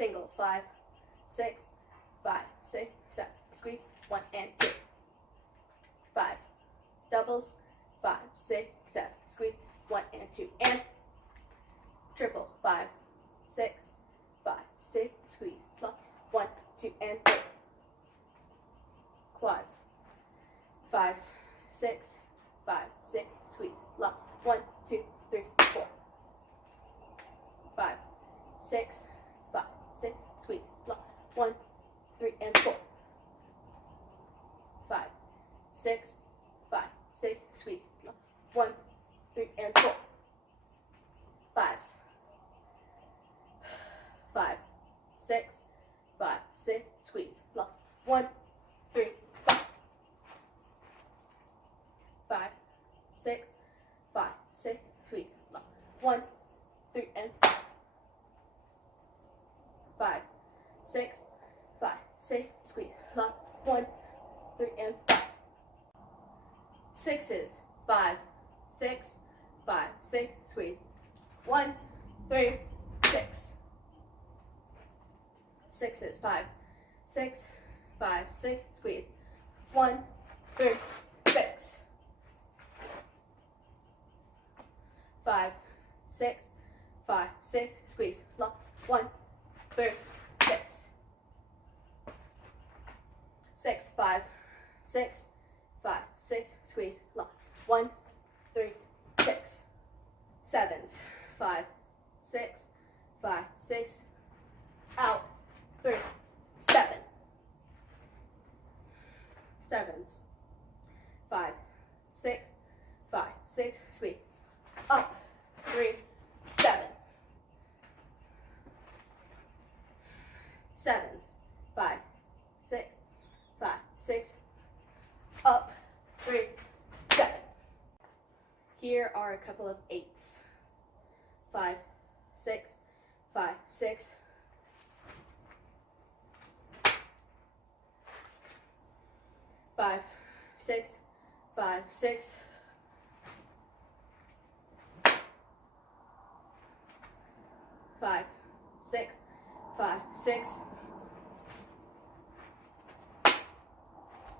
single, 5, 6, 5, 6, 7, squeeze, 1 and 2, 5, doubles, 5, 6, 7, squeeze, 1 and 2, and triple, 5, 6, 5, 6, squeeze, 1, 2, and 3, quads, 5, 6, 5, 6, squeeze, lock, 1, 2, 3, 4, 5, 6, 5, 6, squeeze, lock, 1, 3, and 4, 5, 6, 5, 6, squeeze, lock, 1, 3, and 4, 5s, 5, 6, 5, 6, squeeze, lock, 1, 3, 5, 5, 6, 5, 6, squeeze, lock, 1, 3, and 5, 6, 5, 6, squeeze, lock, 1, 3, and 5. Sixes, 5, 6, 5, 6, squeeze, 1, 3, 6. Sixes, 5, 6, 5, 6, squeeze, 1, 3, 6. 5, 6, 5, 6, squeeze, lock, 1, 3, 6. 6, 5, 6, 5, 6, squeeze, lock, 1, 3, 6. Sevens, 5, 6, 5, 6, out, 3, 7. Sevens, 5, 6, 5, 6, squeeze, up, 3, 7. Sevens, 5, 6, 5, 6, up, 3, 7. Here are a couple of 8s. 5, 6, 5, 6. 5, 6, 5, 6. 5, 6, 5, 6.